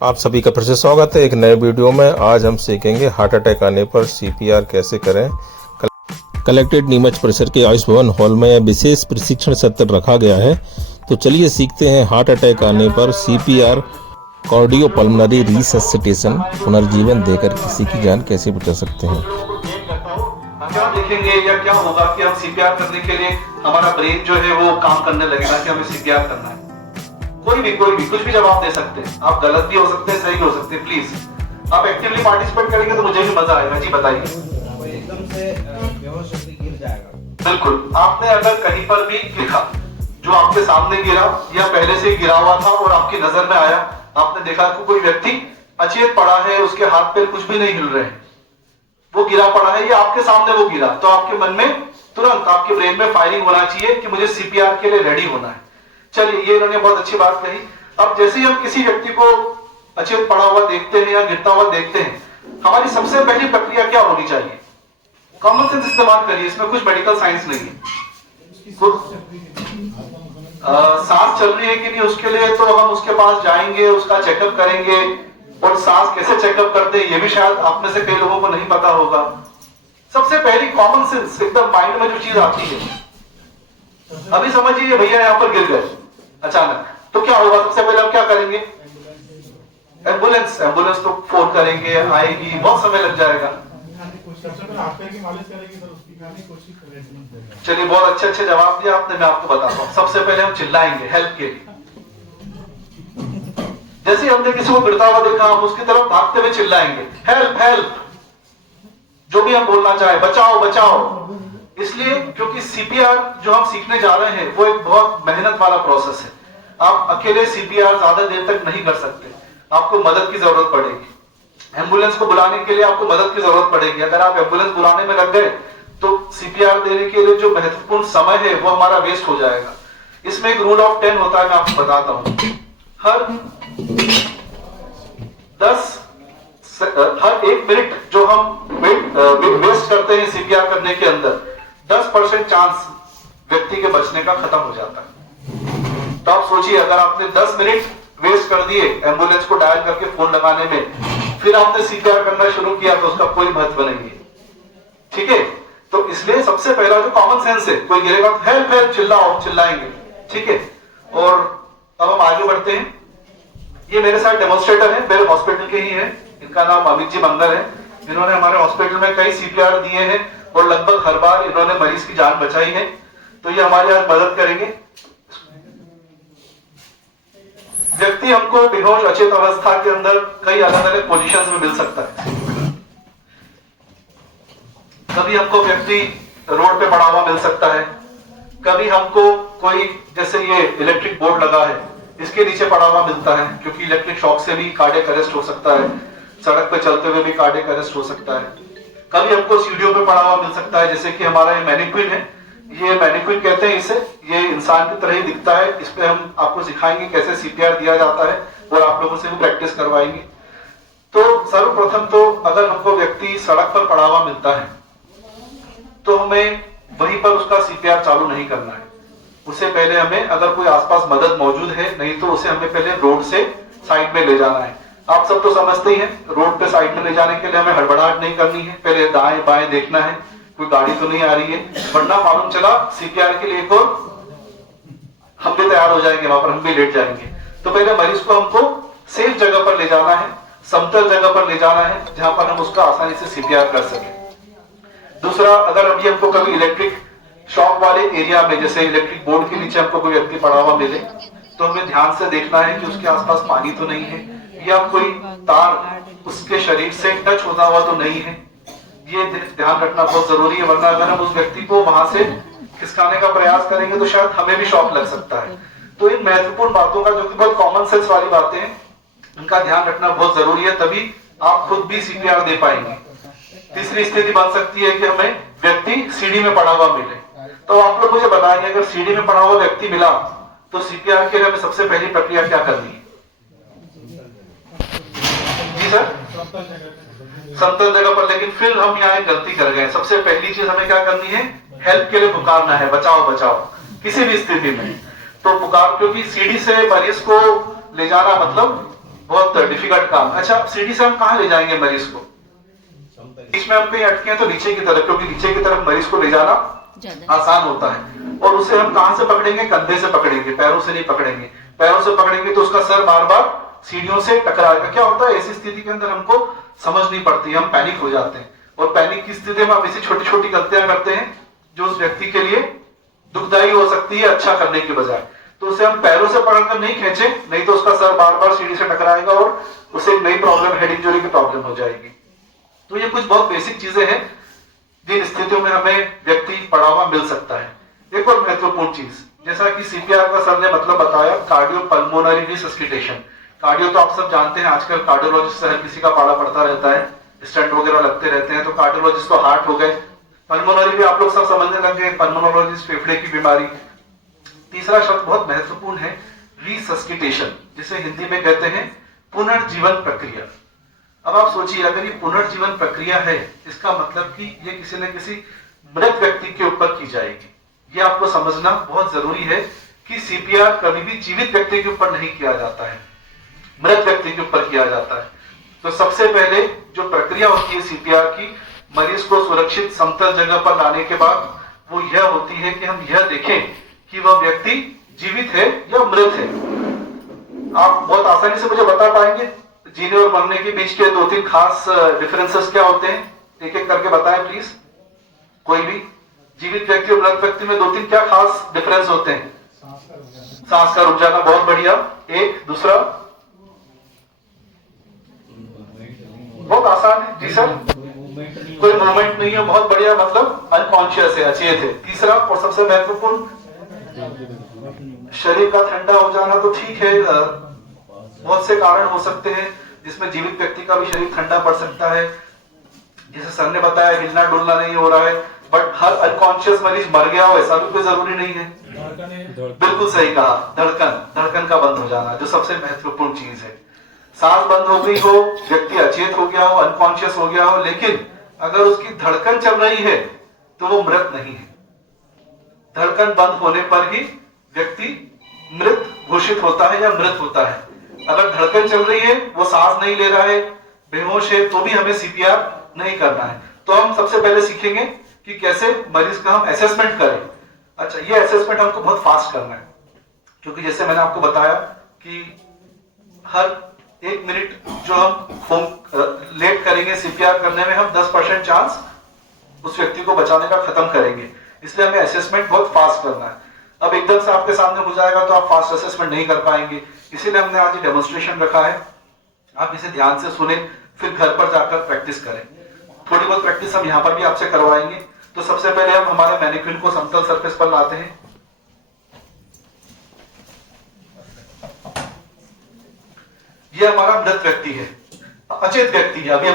आप सभी का फिर से स्वागत है एक नए वीडियो में। आज हम सीखेंगे हार्ट अटैक आने पर सीपीआर कैसे करें। कलेक्टेड नीमच परिसर के आयुष भवन हॉल में यह विशेष प्रशिक्षण सत्र रखा गया है। तो चलिए सीखते हैं हार्ट अटैक आने पर सीपीआर कार्डियोपल्मोनरी रिससिटेशन पुनर्जीवन देकर किसी की जान कैसे बचा सकते हैं। क्या देखेंगे या क्या होगा कि हम सीपीआर करने के लिए हमारा ब्रेन जो है वो काम करने लगेगा कि हमें सीपीआर करना है। कोई भी कुछ भी जवाब दे सकते हैं। आप गलत भी हो सकते हैं, सही भी हो सकते हैं। प्लीज आप एक्टिवली पार्टिसिपेट करेंगे तो मुझे भी मजा आएगा। जी बताइए। एकदम से बेहोश होकर गिर जाएगा। बिल्कुल, आपने अगर कहीं पर भी लिखा जो आपके सामने गिरा या पहले से गिरा हुआ था और आपकी नजर में आया, आपने देखा कि कोई व्यक्ति अचेत पड़ा है, उसके हाथ पैर कुछ भी नहीं हिल रहे हैं, वो गिरा पड़ा है या आपके सामने वो गिरा, तो आपके मन में तुरंत आपके ब्रेन में फायरिंग होना चाहिए कि मुझे सीपीआर के लिए रेडी होना है। चलिए, ये इन्होंने बहुत अच्छी बात कही। अब जैसे ही हम किसी व्यक्ति को अचेत पड़ा हुआ देखते हैं या गिरता हुआ देखते हैं, हमारी सबसे पहली प्रक्रिया क्या होनी चाहिए? कॉमन सेंस इस्तेमाल करिए, इसमें कुछ मेडिकल साइंस नहीं है। सांस चल रही है कि नहीं उसके लिए तो हम उसके पास जाएंगे, उसका चेकअप करेंगे। और सांस कैसे चेकअप करते हैं ये भी शायद आप में से कई लोगों को नहीं पता होगा। सबसे पहली कॉमन सेंस एकदम माइंड में जो चीज आती है, अभी समझिए भैया यहाँ पर गिर गए अचानक, तो क्या होगा? सबसे पहले हम क्या करेंगे? एम्बुलेंस तो फोन करेंगे, आएगी, बहुत समय लग जाएगा। चलिए, बहुत अच्छे जवाब दिया आपने। मैं आपको बताता हूँ, सबसे पहले हम चिल्लाएंगे हेल्प के लिए। जैसे हमने किसी को गिरता हुआ देखा, हम उसकी तरफ भागते हुए चिल्लाएंगे हेल्प हेल्प, जो भी हम बोलना चाहे, बचाओ बचाओ। इसलिए क्योंकि सीपीआर जो हम सीखने जा रहे हैं वो एक बहुत मेहनत वाला प्रोसेस है। आप अकेले सीपीआर ज्यादा देर तक नहीं कर सकते, आपको मदद की जरूरत पड़ेगी। एम्बुलेंस को बुलाने के लिए आपको मदद की जरूरत पड़ेगी। अगर आप एम्बुलेंस बुलाने में लग गए तो सीपीआर देने के लिए जो महत्वपूर्ण समय है वो हमारा वेस्ट हो जाएगा। इसमें एक रूल ऑफ 10 होता है, मैं आपको बताता हूं। हर 1 मिनट जो हम वेस्ट करते हैं सीपीआर करने के अंदर, 10% चांस व्यक्ति के बचने का खत्म हो जाता है। तो आप सोचिए, अगर आपने 10 मिनट वेस्ट कर दिए एम्बुलेंस को डायल करके फोन लगाने में, फिर आपने सीपीआर करना शुरू किया तो उसका कोई महत्व नहीं है। ठीक है, तो इसलिए सबसे पहला जो कॉमन सेंस है, कोई गिरेगा तो हेल्प हेल्प चिल्लाओ, चिल्लाएंगे। ठीक है, और अब हम आगे बढ़ते हैं। ये मेरे साथ डेमोन्स्ट्रेटर है, मेरे हॉस्पिटल के ही है। इनका नाम अमित जी मंगल है। इन्होंने हमारे हॉस्पिटल में कई सीपीआर दिए हैं और लगभग हर बार इन्होंने मरीज की जान बचाई है। तो ये हमारी आज मदद करेंगे। व्यक्ति हमको बेहोश अचेत अवस्था के अंदर कई अलग अलग पोजीशंस में मिल सकता है। कभी हमको व्यक्ति रोड पे पड़ा हुआ मिल सकता है, कभी हमको कोई, जैसे ये इलेक्ट्रिक बोर्ड लगा है, इसके नीचे पड़ा हुआ मिलता है, क्योंकि इलेक्ट्रिक शॉक से भी कार्डियक अरेस्ट हो सकता है। सड़क पे चलते हुए भी कार्डियक अरेस्ट हो सकता है। कभी हमको सीढ़ियों पे पड़ा हुआ मिल सकता है, जैसे कि हमारा ये मैनिक्विन है। ये मैनिक्विन कहते हैं इसे, ये इंसान की तरह ही दिखता है। इस पे हम आपको सिखाएंगे कैसे सीपीआर दिया जाता है और आप लोगों से भी प्रैक्टिस करवाएंगे। तो सर्वप्रथम तो अगर हमको व्यक्ति सड़क पर पड़ा हुआ मिलता है तो हमें वहीं पर उसका सीपीआर चालू नहीं करना है। उससे पहले हमें, अगर कोई आसपास मदद मौजूद है, नहीं तो उसे हमें पहले रोड से साइड में ले जाना है। आप सब तो समझते ही हैं, रोड पे साइड में ले जाने के लिए हमें हड़बड़ाहट नहीं करनी है, पहले दाएं बाएं देखना है कोई गाड़ी तो नहीं आ रही है, वरना मालूम चला सीपीआर के लिए एक और हम भी तैयार हो जाएंगे, वहां पर हम भी लेट जाएंगे। तो पहले मरीज को हमको सेफ जगह पर ले जाना है, समतल जगह पर ले जाना है, जहां पर हम उसका आसानी से सीपीआर कर सके। दूसरा, अगर अभी हमको कभी इलेक्ट्रिक शॉक वाले एरिया में, जैसे इलेक्ट्रिक बोर्ड के नीचे हमको कोई व्यक्ति पड़ा हुआ मिले, तो हमें ध्यान से देखना है कि उसके आसपास पानी तो नहीं है या कोई तार उसके शरीर से टच होता हुआ तो नहीं है। ये ध्यान रखना बहुत जरूरी है, वरना अगर हम उस व्यक्ति को वहां से खिसकाने का प्रयास करेंगे तो शायद हमें भी शॉक लग सकता है। तो इन महत्वपूर्ण बातों का, जो कि बहुत कॉमन सेंस वाली बातें हैं, इनका ध्यान रखना बहुत जरूरी है, तभी आप खुद भी सीपीआर दे पाएंगे। तीसरी स्थिति बन सकती है कि हमें व्यक्ति सीढ़ी में पड़ा हुआ मिले। तो आप लोग मुझे बताएंगे, अगर सीढ़ी में पड़ा हुआ व्यक्ति मिला तो सीपीआर के लिए हमें सबसे पहली प्रक्रिया क्या करनी है? जी सर, समतल जगह पर। लेकिन फिर हम यहाँ एक गलती कर गए। सबसे पहली चीज हमें क्या करनी है? हेल्प के लिए पुकारना है, बचाओ बचाओ, किसी भी स्थिति में। तो पुकार, क्योंकि सीढ़ी से मरीज को ले जाना मतलब बहुत डिफिकल्ट काम। अच्छा, सीढ़ी से हम कहाँ ले जाएंगे मरीज को? बीच में हम कहीं अटके हैं तो नीचे की तरफ, क्योंकि नीचे की तरफ मरीज को ले जाना आसान होता है। और उसे हम कहां से पकड़ेंगे? कंधे से पकड़ेंगे, पैरों से नहीं पकड़ेंगे। पैरों से पकड़ेंगे तो उसका सर बार बार सीढ़ियों से टकराएगा। क्या होता है ऐसी स्थिति के अंदर? हमको समझ नहीं पड़ती, हम पैनिक हो जाते हैं, और पैनिक की स्थिति में हम ऐसी छोटी छोटी गलतियां करते हैं जो उस व्यक्ति के लिए दुखदायी हो सकती है अच्छा करने के बजाय। तो उसे हम पैरों से पकड़कर नहीं खींचे, नहीं तो उसका सर बार बार सीढ़ी से टकराएगा और उसे एक नई प्रॉब्लम, हेड इंजरी की प्रॉब्लम हो जाएगी। तो ये कुछ बहुत बेसिक चीजें हैं जिन स्थितियों में हमें व्यक्ति पड़ा हुआ मिल सकता है। एक और महत्वपूर्ण चीज, जैसा कि सीपीआर का सर ने मतलब बताया, कार्डियो पल्मोनरी रिसस्सिटेशन। कार्डियो तो आप सब जानते हैं, आजकल कार्डियोलॉजिस्ट से हर किसी का पाला पड़ता रहता है, स्टंट वगैरह लगते रहते हैं, तो कार्डियोलॉजिस्ट तो हार्ट हो गए। पल्मोनरी भी आप लोग सब समझने लग गए, पल्मोनोलॉजिस्ट फेफड़े की बीमारी। तीसरा शब्द बहुत महत्वपूर्ण है, रिसस्सिटेशन, जिसे हिंदी में कहते हैं पुनर्जीवन प्रक्रिया। अब आप सोचिए, अगर ये पुनर्जीवन प्रक्रिया है, इसका मतलब कि ये किसी न किसी मृत व्यक्ति के ऊपर की जाएगी। ये आपको समझना बहुत जरूरी है कि सीपीआर कभी भी जीवित व्यक्ति के ऊपर नहीं किया जाता है, मृत व्यक्ति के ऊपर किया जाता है। तो सबसे पहले जो प्रक्रिया होती है सीपीआर की, मरीज को सुरक्षित समतल जगह पर लाने के बाद वो यह होती है कि हम यह देखें कि वह व्यक्ति जीवित है या मृत है। आप बहुत आसानी से मुझे बता पाएंगे जीने और मरने के बीच के 2-3 खास डिफरेंसेस क्या होते हैं? एक एक करके बताएं प्लीज। कोई भी जीवित व्यक्ति और मृत व्यक्ति में 2-3 क्या खास डिफरेंस होते हैं? सांस का रुक जाना, बहुत बढ़िया। एक दूसरा बहुत आसान है जी सर, कोई मूवमेंट नहीं है, बहुत बढ़िया, मतलब अनकॉन्शियस है, अचेत है। तीसरा और सबसे महत्वपूर्ण, शरीर का ठंडा हो जाना। तो ठीक है, बहुत से कारण हो सकते हैं जिसमें जीवित व्यक्ति का भी शरीर ठंडा पड़ सकता है, जैसे सर ने बताया हिलना डुलना नहीं हो रहा है, बट हर अनकॉन्शियस मरीज मर गया हो ऐसा भी कोई जरूरी नहीं है। बिल्कुल सही कहा, धड़कन का बंद हो जाना जो सबसे महत्वपूर्ण चीज है। सांस बंद हो गई हो, व्यक्ति अचेत हो गया हो, अनकॉन्शियस हो गया हो, लेकिन अगर उसकी धड़कन चल रही है तो वो मृत नहीं है। धड़कन बंद होने पर ही व्यक्ति मृत घोषित होता है या मृत होता है। अगर धड़कन चल रही है, वो सांस नहीं ले रहा है, बेहोश है, तो भी हमें सीपीआर नहीं करना है। तो हम सबसे पहले सीखेंगे कि कैसे मरीज का हम असेसमेंट करें। अच्छा, ये असेसमेंट हमको बहुत फास्ट करना है, क्योंकि जैसे मैंने आपको बताया कि हर 1 मिनट जो हम फोन लेट करेंगे सीपीआर करने में, हम 10% चांस उस व्यक्ति को बचाने का खत्म करेंगे। इसलिए हमें असेसमेंट बहुत फास्ट करना है। अब एकदम से आपके सामने हो जाएगा तो आप फास्ट असेसमेंट नहीं कर पाएंगे, इसीलिए हमने आज डेमोन्स्ट्रेशन रखा है। आप इसे ध्यान से सुने, फिर घर पर जाकर प्रैक्टिस करें। थोड़ी बहुत प्रैक्टिस हम यहाँ पर भी आपसे करवाएंगे। तो सबसे पहले हम हमारे मैनिक्विन को समतल सरफेस पर लाते हैं। ये हमारा मृत व्यक्ति है, अचेत व्यक्ति है। अभी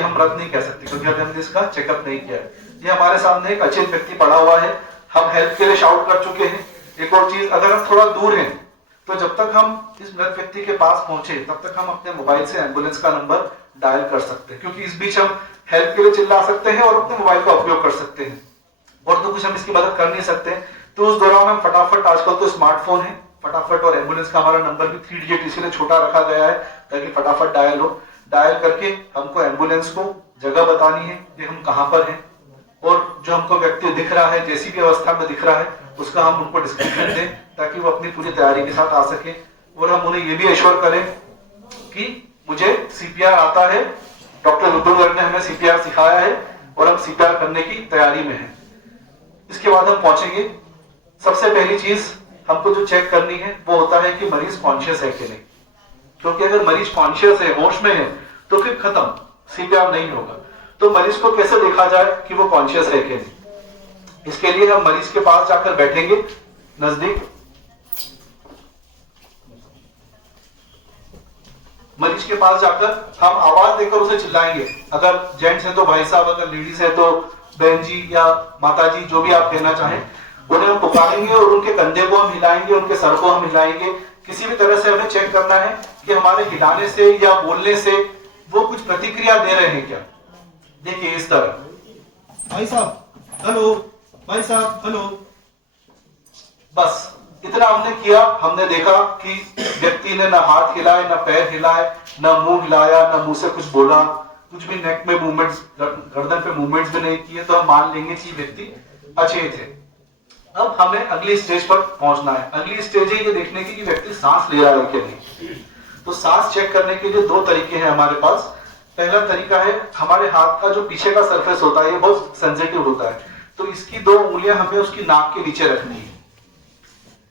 हम मृत नहीं कह सकते क्योंकि अभी हमने इसका चेकअप नहीं किया है। ये हमारे सामने एक अचेत व्यक्ति पड़ा हुआ है, हम हेल्प के लिए शाउट कर चुके हैं। एक और चीज, अगर हम थोड़ा दूर हैं तो जब तक हम इस मृत व्यक्ति के पास पहुंचे तब तक हम अपने मोबाइल से एम्बुलेंस का नंबर डायल कर सकते हैं, क्योंकि इस बीच हम हेल्प के लिए चिल्ला सकते हैं और अपने मोबाइल का उपयोग कर सकते हैं, और तो कुछ हम इसकी मदद कर नहीं सकते। तो उस दौरान हम फटाफट, आजकल तो स्मार्टफोन है, फटाफट, और एम्बुलेंस का हमारा नंबर भी 3 डिजिट इसीलिए छोटा रखा गया है ताकि फटाफट डायल हो। डायल करके हमको एम्बुलेंस को जगह बतानी है कि हम कहां पर हैं, और जो हमको व्यक्ति दिख रहा है, जैसी भी अवस्था में दिख रहा है, उसका हम उनको डिस्क्रिप्शन दें ताकि वो अपनी पूरी तैयारी के साथ आ सके। और हम उन्हें ये भी एश्योर करें कि मुझे सीपीआर आता है, डॉक्टर विपुल गर्ग ने हमें सीपीआर सिखाया है और हम सीपीआर करने की तैयारी में हैं। इसके बाद हम पहुंचेंगे, सबसे पहली चीज हमको जो चेक करनी है वो होता है कि मरीज कॉन्शियस है कि नहीं, क्योंकि अगर मरीज कॉन्शियस है, होश में है, तो फिर खत्म, सीपीआर नहीं होगा। तो मरीज को कैसे देखा जाए कि वो कॉन्शियस है कि नहीं? इसके लिए हम मरीज के पास जाकर बैठेंगे नजदीक, मरीज के पास जाकर हम आवाज देकर उसे चिल्लाएंगे। अगर जेंट्स है तो भाई साहब, अगर लेडीज है तो बहन जी या माता जी, जो भी आप कहना चाहें, उन्हें हम पुकारेंगे और उनके कंधे को हम हिलाएंगे, उनके सर को हम हिलाएंगे। किसी भी तरह से हमें चेक करना है कि हमारे हिलाने से या बोलने से वो कुछ प्रतिक्रिया दे रहे हैं क्या। देखिए इस तरह, भाई साहब हेलो, भाई साहब हेलो, बस इतना हमने किया, हमने देखा कि व्यक्ति ने ना हाथ हिलाए, ना पैर हिलाए, ना मुंह हिलाया, ना मुंह से कुछ बोला, कुछ भी नेक में मूवमेंट्स, गर्दन पे मूवमेंट्स भी नहीं किए, तो हम मान लेंगे कि व्यक्ति अचेत है। अब हमें अगली स्टेज पर पहुंचना है। अगली स्टेज है ये देखने की कि व्यक्ति सांस ले रहा है कि नहीं। तो सांस चेक करने के लिए दो तरीके हैं हमारे पास। पहला तरीका है, हमारे हाथ का जो पीछे का सरफेस होता है ये बहुत सेंसिटिव होता है, तो इसकी दो उंगलियां हमें उसकी नाक के नीचे रखनी है।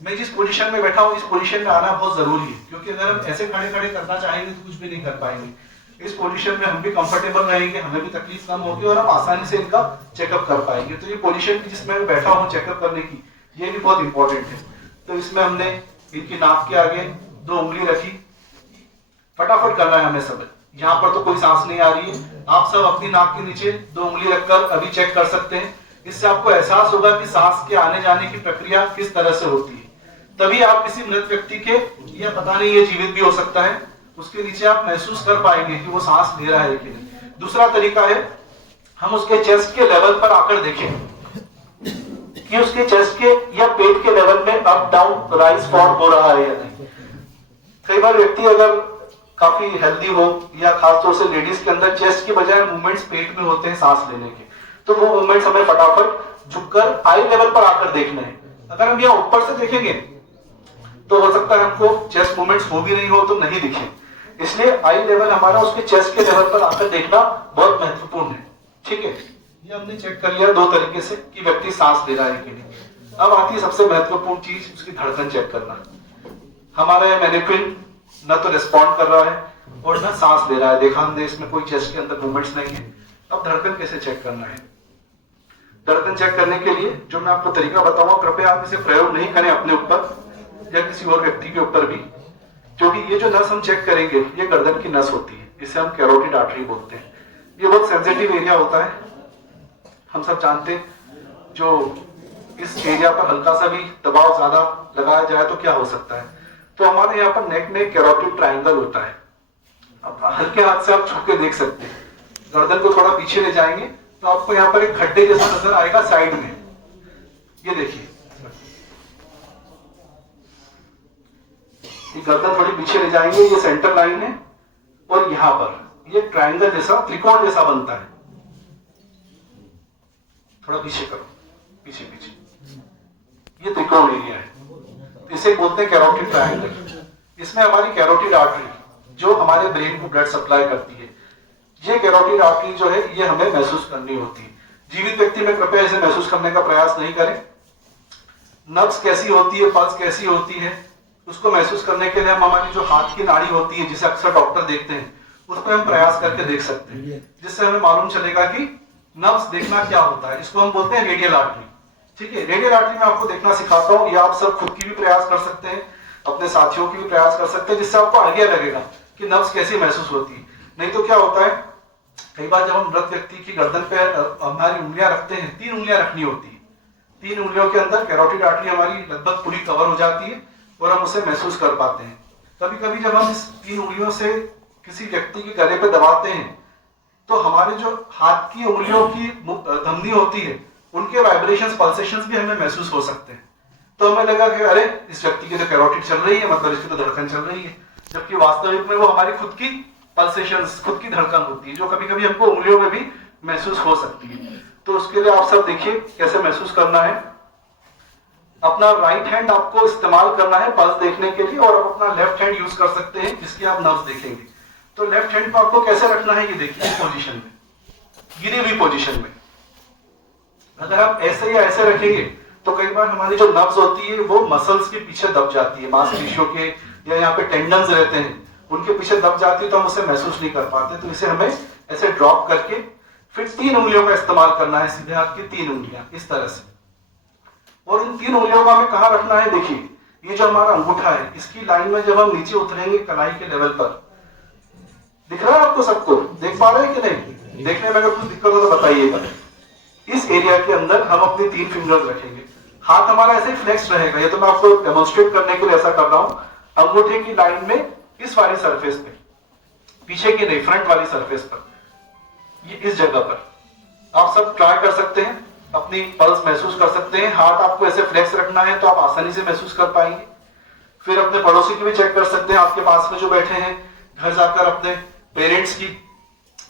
मैं जिस पोजीशन में बैठा हूं इस पोजीशन में आना बहुत जरूरी है, क्योंकि अगर हम ऐसे खड़े खड़े करना चाहेंगे तो कुछ भी नहीं कर पाएंगे। इस पोजीशन में हम भी कंफर्टेबल रहेंगे, हमें भी तकलीफ कम होगी और हम आसानी से इनका चेकअप कर पाएंगे। तो ये पोजीशन जिसमें मैं बैठा हूँ चेकअप करने की, ये भी बहुत इंपॉर्टेंट है। तो इसमें हमने इनकी नाक के आगे दो उंगली रखी, फटाफट करना है हमें सब। यहाँ पर तो कोई सांस नहीं आ रही है, आप सब अपनी नाक के नीचे दो उंगली रखकर अभी चेक कर सकते हैं। इससे आपको एहसास होगा कि सांस के आने जाने की प्रक्रिया किस तरह से होती है। तभी आप किसी मृत व्यक्ति के, या पता नहीं ये जीवित भी हो सकता है, उसके नीचे आप महसूस कर पाएंगे कि वो सांस ले रहा है कि नहीं। दूसरा तरीका है, हम उसके चेस्ट के लेवल पर आकर देखें कि उसके चेस्ट के या पेट के लेवल में अप डाउन राइज फॉल हो रहा है या नहीं। कई बार व्यक्ति अगर काफी हेल्दी हो, या खासतौर से लेडीज के अंदर चेस्ट की बजाय मूवमेंट्स पेट में होते हैं सांस लेने के, तो वो मूवमेंट्स हमें फटाफट झुककर आई लेवल पर आकर देखना है। अगर हम यहाँ ऊपर से देखेंगे तो हो सकता है हमको चेस्ट मूवमेंट्स हो भी नहीं हो तो नहीं दिखे, इसलिए आई लेवल हमारा उसके चेस्ट के लेवल पर आकर देखना बहुत महत्वपूर्ण है। ठीक है, ये हमने चेक कर लिया दो तरीके से कि व्यक्ति सांस ले रहा है कि नहीं। अब आती है सबसे महत्वपूर्ण चीज, उसकी धड़कन चेक करना। हमारा मैनिक्विन न तो रिस्पॉन्ड कर रहा है और न सांस ले रहा है, देखा हमने इसमें कोई चेस्ट के अंदर मूवमेंट्स नहीं है। अब धड़कन कैसे चेक करना है? धड़कन चेक करने के लिए जो मैं आपको तरीका बताऊंगा, कृपया आप इसे प्रयोग नहीं करें अपने ऊपर या किसी और व्यक्ति के ऊपर भी, क्योंकि ये जो नस हम चेक करेंगे ये गर्दन की नस होती है, इसे हम कैरोटिड आर्टरी बोलते हैं। ये बहुत सेंसिटिव एरिया होता है, हम सब जानते हैं। जो इस एरिया पर हल्का सा भी दबाव ज्यादा लगाया जाए तो क्या हो सकता है। तो हमारे यहाँ पर नेक में कैरोटिड ट्रायंगल होता है। अब हल्के हाथ से आप छू के देख सकते हैं, गर्दन को थोड़ा पीछे ले जाएंगे तो आपको यहाँ पर एक खड्डे जैसा नजर आएगा साइड में। ये देखिए, ये गर्दन थोड़ी पीछे ले जाएंगे, ये सेंटर लाइन है, और यहाँ पर ये ट्रायंगल जैसा, त्रिकोण जैसा बनता है। थोड़ा पीछे करो, पीछे पीछे, ये त्रिकोण एरिया है, इसे बोलते हैं कैरोटिड ट्रायंगल। इसमें हमारी कैरोटिड आर्टरी जो हमारे ब्रेन को ब्लड सप्लाई करती है, ये कैरोटिड आर्टरी जो है ये हमें महसूस करनी होती है। जीवित व्यक्ति में कृपया इसे महसूस करने का प्रयास नहीं करें। नब्ज कैसी होती है, पल्स कैसी होती है, उसको महसूस करने के लिए हम हमारी जो हाथ की नाड़ी होती है जिसे अक्सर डॉक्टर देखते हैं, उस पर हम प्रयास करके देख सकते हैं, जिससे हमें मालूम चलेगा कि नब्ज देखना क्या होता है। इसको हम बोलते हैं रेडियल आर्टरी। ठीक है, रेडियल आर्टरी में आपको देखना सिखाता हूँ, ये आप सब खुद की भी प्रयास कर सकते हैं, अपने साथियों की भी प्रयास कर सकते हैं, जिससे आपको आइडिया लगेगा कि नब्ज कैसी महसूस होती है। नहीं तो क्या होता है, कई बार जब हम मृत व्यक्ति की गर्दन पे हमारी उंगलियां रखते हैं, 3 उंगलियां रखनी होती है, 3 उंगलियों के अंदर कैरोटिड आर्टरी हमारी लगभग पूरी कवर हो जाती है और हम उसे महसूस कर पाते हैं। कभी कभी जब हम इस 3 उंगलियों से किसी व्यक्ति के गले पे दबाते हैं तो हमारे जो हाथ की उंगलियों की धमनी होती है उनके वाइब्रेशंस, पल्सेशंस भी हमें महसूस हो सकते हैं। तो हमें लगा कि अरे इस व्यक्ति की तो कैरोटिड चल रही है, मतलब इसकी तो धड़कन चल रही है, जबकि वास्तविक में वो हमारी खुद की पल्सेशंस, खुद की धड़कन होती है, जो कभी कभी हमको उंगलियों में भी महसूस हो सकती है। तो उसके लिए आप सब देखिए कैसे महसूस करना है। अपना राइट हैंड आपको इस्तेमाल करना है पल्स देखने के लिए, और आप अपना लेफ्ट हैंड यूज कर सकते हैं जिसकी आप नर्व्स देखेंगे। तो लेफ्ट हैंड को आपको कैसे रखना है ये देखिए, इस पोजीशन में, गिरी हुई पोजीशन में। अगर आप ऐसे या ऐसे रखेंगे तो कई बार हमारी जो नर्व्स होती है वो मसल्स के पीछे दब जाती है, मांसपेशियों के, या यहाँ पे टेंडन्स रहते हैं उनके पीछे दब जाती है, तो हम उसे महसूस नहीं कर पाते। तो इसे हमें ऐसे ड्रॉप करके फिर 3 उंगलियों का इस्तेमाल करना है, सीधे हाथ की 3 उंगलियां इस तरह से। और इन 3 उंगलियों का हमें कहाँ रखना है, देखिए ये जो हमारा अंगूठा है इसकी लाइन में जब हम नीचे उतरेंगे कलाई के लेवल पर, दिख रहा है आपको, सबको देख पा रहे हैं कि नहीं? देखने में अगर कुछ दिक्कत हो तो बताइएगा। इस एरिया के अंदर हम अपनी 3 फिंगर्स रखेंगे, हाथ हमारा ऐसे ही फ्लेक्स रहेगा। ये तो मैं आपको डेमोन्स्ट्रेट करने के लिए ऐसा कर रहा हूं। अंगूठे की लाइन में इस वाली सरफेस पे, पीछे की नहीं, फ्रंट वाली सरफेस पर, ये इस जगह पर आप सब ट्राई कर सकते हैं। अपनी पल्स महसूस कर सकते हैं। हार्ट आपको ऐसे फ्लेक्स रखना है तो आप आसानी से महसूस कर पाएंगे। फिर अपने पड़ोसी की भी चेक कर सकते हैं, आपके पास में जो बैठे हैं, घर जाकर अपने पेरेंट्स की।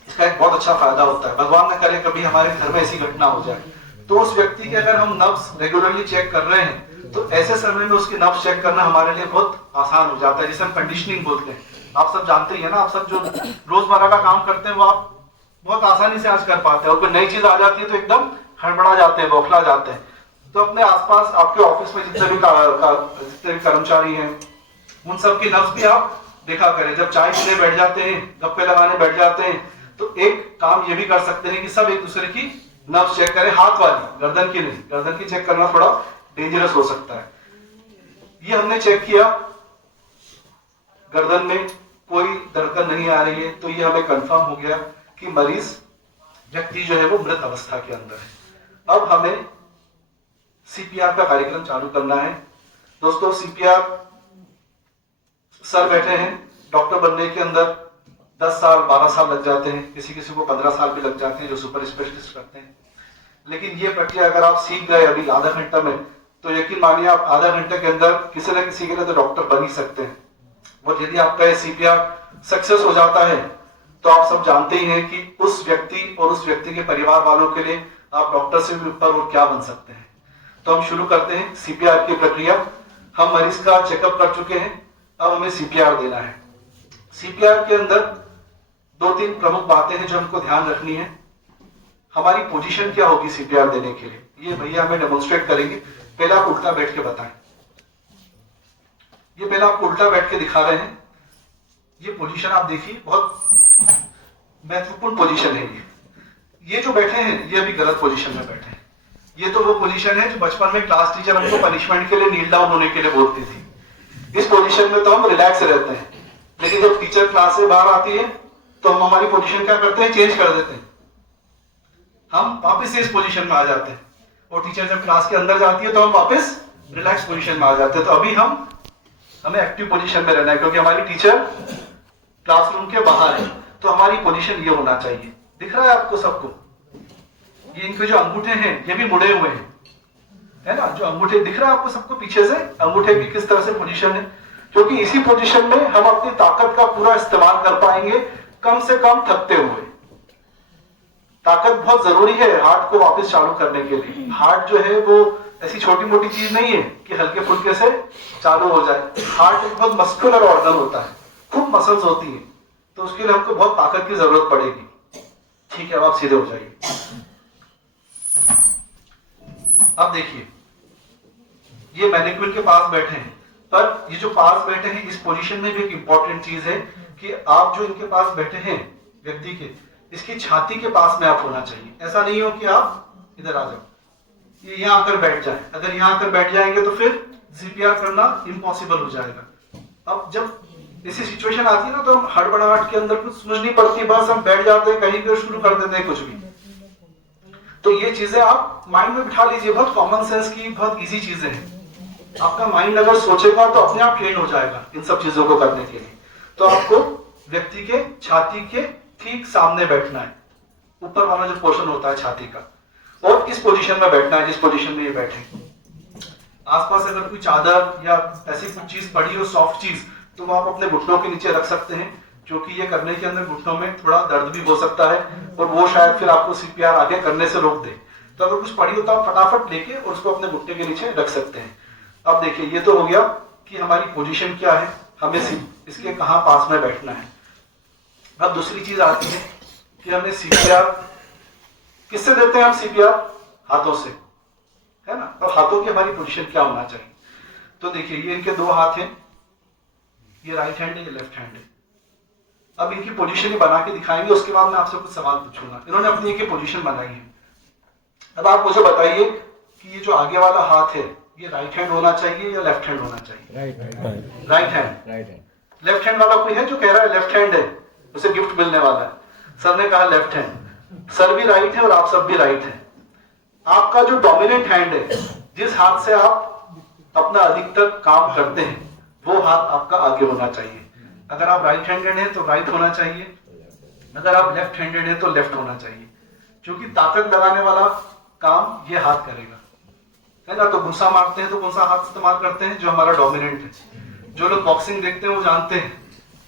इसका एक बहुत अच्छा फायदा होता है। भगवान न करे कभी हमारे घर में ऐसी घटना हो जाए तो उस व्यक्ति के अगर हम नब्ज रेगुलरली चेक कर रहे हैं तो ऐसे समय में उसकी नब्ज चेक करना हमारे लिए बहुत आसान हो जाता है, जिसे हम कंडीशनिंग बोलते हैं। आप सब जानते ही है ना, आप सब जो रोजमर्रा का काम करते हैं वो आप बहुत आसानी से आज कर पाते हैं, और कोई नई चीज आ जाती है तो एकदम हड़बड़ा जाते हैं, बौखला जाते हैं। तो अपने आसपास आपके ऑफिस में जितने भी कर्मचारी हैं उन सब की नब्ज भी आप देखा करें। जब चाय पीने बैठ जाते हैं, गप्पे लगाने बैठ जाते हैं, तो एक काम ये भी कर सकते हैं कि सब एक दूसरे की नब्ज चेक करें, हाथ वाली, गर्दन की नहीं। गर्दन की चेक करना थोड़ा डेंजरस हो सकता है। ये हमने चेक किया, गर्दन में कोई धड़कन नहीं आ रही है, तो ये हमें कंफर्म हो गया कि मरीज व्यक्ति जो है वो मृत अवस्था के अंदर है। अब हमें सीपीआर का कार्यक्रम चालू करना है। दोस्तों, सीपीआर सर बैठे हैं, डॉक्टर बनने के अंदर 10 साल 12 साल लग जाते हैं, किसी किसी को 15 साल भी लग जाते हैं जो सुपर स्पेशलिस्ट करते हैं। लेकिन ये प्रक्रिया अगर आप सीख गए अभी आधा घंटा में, तो यकीन मानिए आप आधा घंटे के अंदर किसी न किसी के लिए तो डॉक्टर बन ही सकते हैं। और यदि आपका सीपीआर सक्सेस हो जाता है तो आप सब जानते ही हैं कि उस व्यक्ति और उस व्यक्ति के परिवार वालों के लिए आप डॉक्टर से भी ऊपर और क्या बन सकते हैं। तो हम शुरू करते हैं सीपीआर की प्रक्रिया। हम मरीज का चेकअप कर चुके हैं, अब हमें सीपीआर देना है। सीपीआर के अंदर 2-3 प्रमुख बातें हैं जो हमको ध्यान रखनी है। हमारी पोजीशन क्या होगी सीपीआर देने के लिए, ये भैया हमें डेमोन्स्ट्रेट करेंगे। पहले आप उल्टा बैठ के बताएं। ये पहले आपको उल्टा बैठ के दिखा रहे हैं। ये पोजीशन आप देखिए, बहुत महत्वपूर्ण पोजीशन है। ये जो बैठे हैं ये अभी गलत पोजीशन में बैठे हैं। ये तो वो पोजीशन है जो बचपन में क्लास टीचर हमको पनिशमेंट के लिए नील डाउन होने के लिए बोलती थी। इस पोजीशन में तो हम रिलैक्स रहते हैं, लेकिन जब टीचर क्लास से बाहर आती है तो हम हमारी पोजीशन क्या करते हैं, चेंज कर देते हैं। हम वापस से इस पोजीशन में आ जाते हैं, और टीचर जब क्लास के अंदर जाती है तो हम वापस रिलैक्स पोजीशन में आ जाते हैं। तो अभी हमें एक्टिव पोजीशन में रहना है, क्योंकि हमारी टीचर क्लासरूम के बाहर है। तो हमारी पोजीशन ये होना चाहिए। दिख रहा है आपको सबको? ये इनके जो अंगूठे हैं ये भी मुड़े हुए हैं, है ना? जो अंगूठे दिख रहा है आपको सबको पीछे से, अंगूठे की किस तरह से पोजीशन है, क्योंकि इसी पोजीशन में हम अपनी ताकत का पूरा इस्तेमाल कर पाएंगे, कम से कम थकते हुए। ताकत बहुत जरूरी है हार्ट को वापस चालू करने के लिए। हार्ट जो है वो ऐसी छोटी मोटी चीज नहीं है कि हल्के फुल्के से चालू हो जाए। हार्ट एक बहुत मस्कुलर ऑर्गन होता है, खूब मसल्स होती है, तो उसके लिए हमको बहुत ताकत की जरूरत पड़ेगी। ठीक है, अब आप सीधे हो जाइए। अब देखिए, ये मैनिक्विन के पास बैठे हैं, पर ये जो पास बैठे हैं इस पोजीशन में भी एक इंपॉर्टेंट चीज है कि आप जो इनके पास बैठे हैं व्यक्ति के, इसकी छाती के पास में आप होना चाहिए। ऐसा नहीं हो कि आप इधर आ जाओ, ये यहाँ आकर बैठ जाए। अगर यहाँ आकर बैठ जाएंगे तो फिर सीपीआर करना इम्पॉसिबल हो जाएगा। अब जब ऐसी सिचुएशन आती है ना, तो हम हड़बड़ाहट के अंदर कुछ समझ नहीं पड़ती, बस हम बैठ जाते हैं, कहीं भी शुरू कर देते हैं कुछ भी। तो ये चीजें आप माइंड में बिठा लीजिए, बहुत कॉमन सेंस की बहुत इजी चीजें हैं। आपका माइंड अगर सोचेगा तो अपने आप ट्रेन हो जाएगा इन सब चीजों को करने के लिए। तो आपको व्यक्ति के छाती के ठीक सामने बैठना है, ऊपर वाला जो पोर्शन होता है छाती का, और इस पोजीशन में बैठना है जिस पोजीशन में ये बैठे। आसपास अगर कोई चादर या ऐसी कुछ चीज पड़ी हो, सॉफ्ट चीज, तो वो आप अपने घुटनों के नीचे रख सकते हैं, क्योंकि ये करने के अंदर घुटनों में थोड़ा दर्द भी हो सकता है, और वो शायद फिर आपको सीपीआर आगे करने से रोक दे। तो अगर कुछ पड़ी हो तो आप फटाफट लेके और उसको अपने घुटने के नीचे रख सकते हैं। अब देखिए, ये तो हो गया कि हमारी पोजीशन क्या है, हमें इसके कहाँ पास में बैठना है। अब दूसरी चीज आती है कि हमें सीपीआर किससे देते हैं? हम सीपीआर हाथों से, है ना? और हाथों की हमारी पोजीशन क्या होना चाहिए? तो देखिए, ये इनके 2 हाथ हैं, ये राइट हैंड है, ये लेफ्ट हैंड है। अब इनकी पोजीशन ही बना के दिखाएंगे, उसके बाद मैं आपसे कुछ सवाल पूछूंगा। इन्होंने अपनी एक पोजीशन बनाई है। अब आप मुझे बताइए कि ये जो आगे वाला हाथ है ये राइट हैंड होना चाहिए या लेफ्ट हैंड होना चाहिए? Right hand. लेफ्ट हैंड वाला कोई है जो कह रहा है लेफ्ट हैंड है, उसे गिफ्ट मिलने वाला है? सर ने कहा लेफ्ट हैंड। सर भी राइट है और आप सब भी राइट है। आपका जो डोमिनेंट हैंड है, जिस हाथ से आप अपना अधिकतर काम करते हैं, वो हाथ आपका आगे होना चाहिए। अगर आप राइट हैंडेड हैं तो राइट होना चाहिए, अगर आप लेफ्ट हैंडेड हैं तो लेफ्ट होना चाहिए। क्योंकि ताकत लगाने वाला काम ये हाथ करेगा, है ना। तो घुसा मारते हैं तो कौन सा हाथ इस्तेमाल करते हैं, जो हमारा डोमिनेंट है। जो लोग बॉक्सिंग देखते हैं वो जानते हैं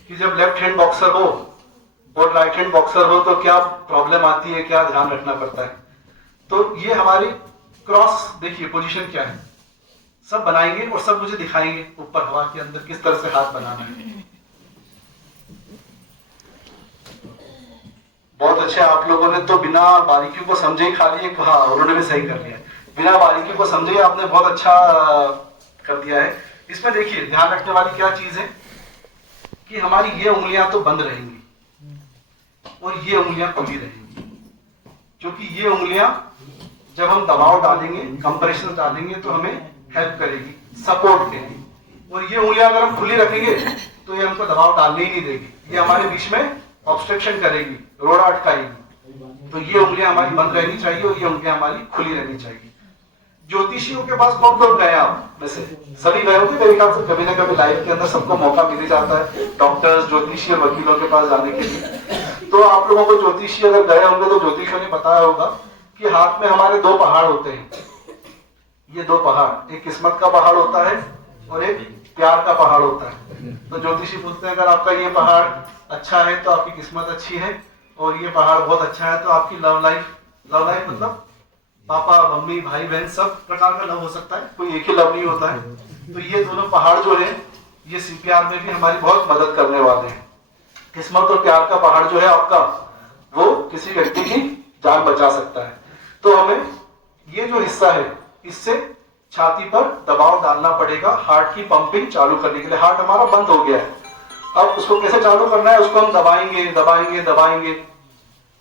कि जब लेफ्ट हैंड बॉक्सर हो और राइट हैंड बॉक्सर हो तो क्या प्रॉब्लम आती है, क्या ध्यान रखना पड़ता है। तो ये हमारी क्रॉस देखिए पोजीशन क्या है, सब बनाएंगे और सब मुझे दिखाएंगे ऊपर हवा के अंदर किस तरह से हाथ बनाना है। बहुत अच्छे, आप लोगों ने तो बिना बारीकियों को समझे ही खा लिए। हाँ, उन्होंने भी सही कर लिया, बिना बारीकियों को समझे ही आपने बहुत अच्छा कर दिया है। इसमें देखिए ध्यान रखने वाली क्या चीज है कि हमारी ये उंगलियां तो बंद रहेंगी और ये उंगलियां खुली रहेंगी, क्योंकि ये उंगलियां जब हम दबाव डालेंगे, कंप्रेशन डालेंगे तो हमें हेल्प करेगी, सपोर्ट करेगी। और ये उंगलियां अगर हम खुली रखेंगे तो ये हमको दबाव डालने ही नहीं देगी, ये हमारे बीच में ऑब्स्ट्रक्शन करेगी, रोड़ा अटकाएगी। तो ये उंगलियां हमारी बंद रहनी चाहिए और ये उंगलियां हमारी खुली रहनी चाहिए। ज्योतिषियों के पास बहुत लोग गए, आप में से सभी गए होंगे मेरे ख्याल से, कभी ना कभी लाइफ के अंदर सबको मौका मिल ही जाता है डॉक्टर्स, ज्योतिषी और वकीलों के पास जाने के लिए। तो आप लोगों को ज्योतिषी अगर गए होंगे तो ज्योतिषियों ने बताया होगा कि हाथ में हमारे दो पहाड़ होते हैं। ये दो पहाड़, एक किस्मत का पहाड़ होता है और एक प्यार का पहाड़ होता है। तो ज्योतिषी बोलते हैं अगर आपका ये पहाड़ अच्छा है तो आपकी किस्मत अच्छी है, और ये पहाड़ बहुत अच्छा है तो आपकी लव लाइफ मतलब पापा मम्मी भाई बहन सब प्रकार का लव हो सकता है, कोई एक ही लव नहीं होता है। तो ये दोनों पहाड़ जो है ये सीपीआर में भी हमारी बहुत मदद करने वाले हैं। किस्मत और प्यार का पहाड़ जो है आपका, वो किसी व्यक्ति की जान बचा सकता है। तो हमें ये जो हिस्सा है इससे छाती पर दबाव डालना पड़ेगा हार्ट की पंपिंग चालू करने के लिए। हार्ट हमारा बंद हो गया है, अब उसको कैसे चालू करना है, उसको हम दबाएंगे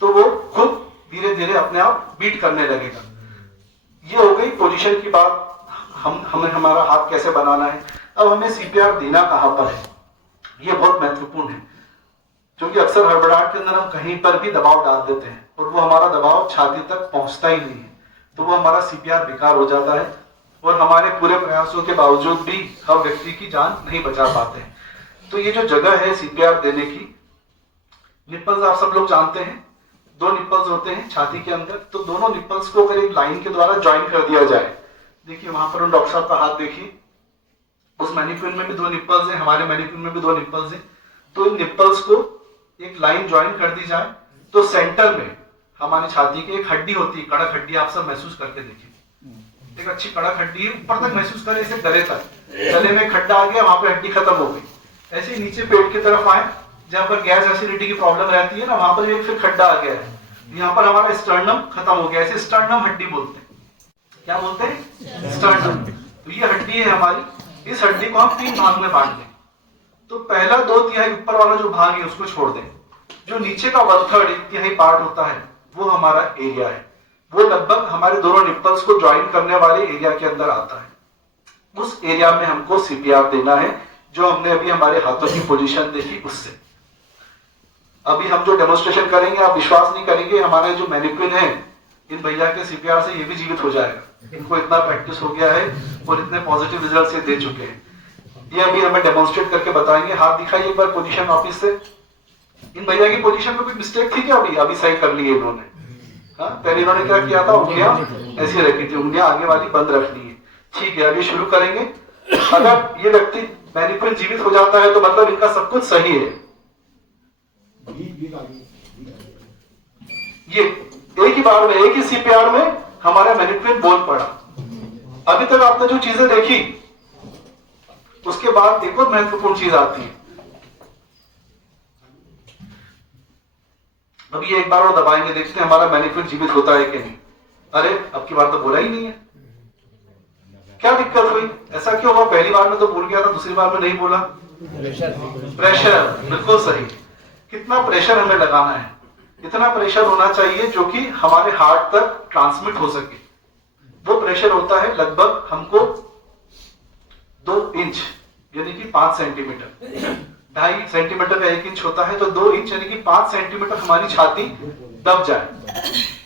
तो वो खुद धीरे धीरे अपने आप बीट करने लगेगा। ये हो गई पोजीशन की बात, हमें हमारा हाथ कैसे बनाना है। अब हमें सीपीआर देना कहां पर है, ये बहुत महत्वपूर्ण है, क्योंकि अक्सर हड़बड़ाहट के अंदर हम कहीं पर भी दबाव डाल देते हैं और वो हमारा दबाव छाती तक पहुंचता ही नहीं है, तो वो हमारा सीपीआर बेकार हो जाता है और हमारे पूरे प्रयासों के बावजूद भी हम व्यक्ति की जान नहीं बचा पाते हैं। तो ये जो जगह है सीपीआर देने की, निप्पल्स आप सब लोग जानते हैं, दो निप्पल्स होते हैं छाती के अंदर। तो दोनों निप्पल्स को अगर एक लाइन के द्वारा ज्वाइन कर दिया जाए, देखिए वहां पर डॉक्टर साहब का हाथ देखिए, उस मैनिक्विन में भी दो निप्पल्स हैं, हमारे मैनिक्विन में भी दो निप्पल्स हैं। तो इन निप्पल्स को एक लाइन ज्वाइन कर दी जाए तो सेंटर में हमारी छाती की एक हड्डी होती है, कड़क हड्डी, आप सब महसूस करके देखिए, एक अच्छी कड़क हड्डी है, ऊपर तक महसूस करें, इसे गले तक, गले में खड्डा आ गया, वहां पर हड्डी खत्म हो गई। ऐसे ही नीचे पेट की तरफ आए, जहां पर गैस एसिडिटी की प्रॉब्लम रहती है ना, वहां पर एक फिर खड्डा आ गया है, यहाँ पर हमारा स्टर्नम खत्म हो गया, ऐसे स्टर्नम हड्डी बोलते हैं। क्या बोलते हैं? स्टर्नम। तो ये हड्डी है हमारी, इस हड्डी को हम 3 भाग में बांट दें। तो पहला 2/3 ऊपर वाला जो भाग है उसको छोड़ दें, जो नीचे का 1/3 1/3 पार्ट होता है वो हमारा एरिया है, वो लगभग हमारे दोनों निप्पल्स को ज्वाइन करने वाले एरिया के अंदर आता है। उस एरिया में हमको सीपीआर देना है, जो हमने अभी हमारे हाथों की पोजीशन देखी उससे। अभी हम जो डेमोन्स्ट्रेशन करेंगे आप विश्वास नहीं करेंगे, हमारे जो मैनिक्विन है इन भैया के सीपीआर से ये भी जीवित हो जाएगा। इनको इतना प्रैक्टिस हो गया है और इतने पॉजिटिव रिजल्ट ये दे चुके हैं। ये अभी हमें डेमोन्स्ट्रेट करके बताएंगे। हाथ दिखाइए एक बार पोजीशन ऑफिस से। इन भैया की पोजीशन में कोई मिस्टेक थी क्या? अभी सही कर ली है इन्होंने। हाँ, पहले इन्होंने क्या किया था, उंगलियां ऐसी रखी थी, उंगलियां आगे वाली बंद रखनी है। ठीक है, अभी शुरू करेंगे। अगर ये व्यक्ति मैनिक्विन जीवित हो जाता है तो मतलब इनका सब कुछ सही है। ये एक ही बार में, एक ही सीपीआर में हमारा मैनिक्विन बोल पड़ा। अभी तक आपने जो चीजें देखी उसके बाद एक और महत्वपूर्ण चीज आती है। अभी एक बार और दबाएंगे, देखते हैं हमारा मैनिक्विन जीवित होता है कि नहीं। अरे अब की बार तो बोला ही नहीं है, क्या दिक्कत हुई? ऐसा क्यों हुआ? पहली बार में तो बोल गया था, दूसरी बार में नहीं बोला। प्रेशर, बिल्कुल सही। कितना प्रेशर हमें लगाना है? इतना प्रेशर होना चाहिए जो कि हमारे हार्ट तक ट्रांसमिट हो सके। वो प्रेशर होता है लगभग हमको 2 इंच यानी कि 5 सेंटीमीटर। 2.5 सेंटीमीटर का 1 इंच होता है, तो 2 इंच यानी कि 5 सेंटीमीटर हमारी छाती दब जाए।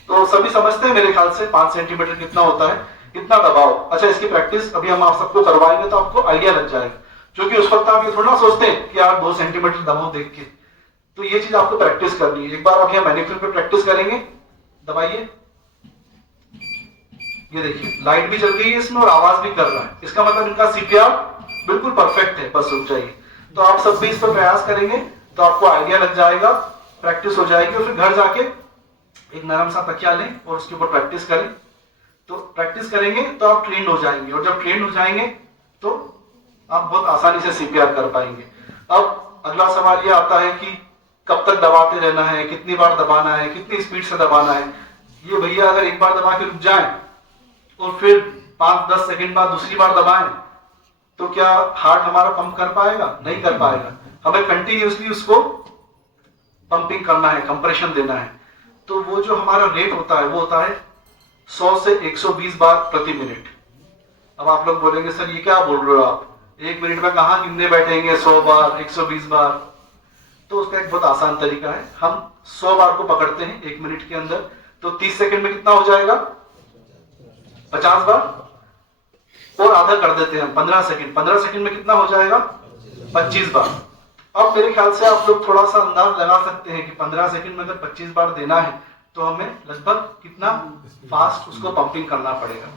तो सभी समझते हैं मेरे ख्याल से 5 सेंटीमीटर कितना होता है, इतना दबाव। अच्छा, इसकी प्रैक्टिस अभी हम आप सबको करवाएंगे तो आपको आइडिया लग जाएगा, क्योंकि उस वक्त आप ये थोड़ा सोचते हैं कि यार 2 सेंटीमीटर दबाव देख के। तो ये चीज आपको प्रैक्टिस करनी है। एक बार आप यहाँ मैनिक्विन पे प्रैक्टिस करेंगे, दबाइए। ये देखिए लाइट भी जल गई है इसमें और आवाज भी कर रहा है, इसका मतलब इनका सीपीआर बिल्कुल परफेक्ट है, बस रुक जाइए। तो आप सब भी इस पर प्रयास करेंगे तो आपको आइडिया लग जाएगा, प्रैक्टिस हो जाएगी और फिर घर जाके एक नरम सा तकिया लें और उसके ऊपर प्रैक्टिस करें। तो प्रैक्टिस करेंगे तो आप ट्रेंड हो जाएंगे और जब ट्रेंड हो जाएंगे तो आप बहुत आसानी से सीपीआर कर पाएंगे। अब अगला सवाल ये आता है कि कब तक दबाते रहना है, कितनी बार दबाना है, कितनी स्पीड से दबाना है। ये भैया अगर एक बार दबा के रुक जाए और फिर 5-10 सेकंड बाद दूसरी बार दबाएं तो क्या हार्ट हमारा पंप कर पाएगा? नहीं कर पाएगा। हमें कंटिन्यूसली उसको पंपिंग करना है, कंप्रेशन देना है। तो वो जो हमारा रेट होता है वो होता है 100 से 120 बार प्रति मिनट। अब आप लोग बोलेंगे सर ये क्या बोल रहे हो आप, एक मिनट में कहां गिनने बैठेंगे 100 बार 120 बार। तो उसका एक बहुत आसान तरीका है, हम 100 बार को पकड़ते हैं एक मिनट के अंदर, तो 30 सेकंड में कितना हो जाएगा? 50 बार और आधा कर देते हैं 15 सेकंड। 15 सेकंड में कितना हो जाएगा? 25 बार। अब मेरे ख्याल से आप लोग थोड़ा सा अंदाज लगा सकते हैं कि 15 सेकंड में अगर 25 बार देना है तो हमें लगभग कितना फास्ट उसको पंपिंग करना पड़ेगा।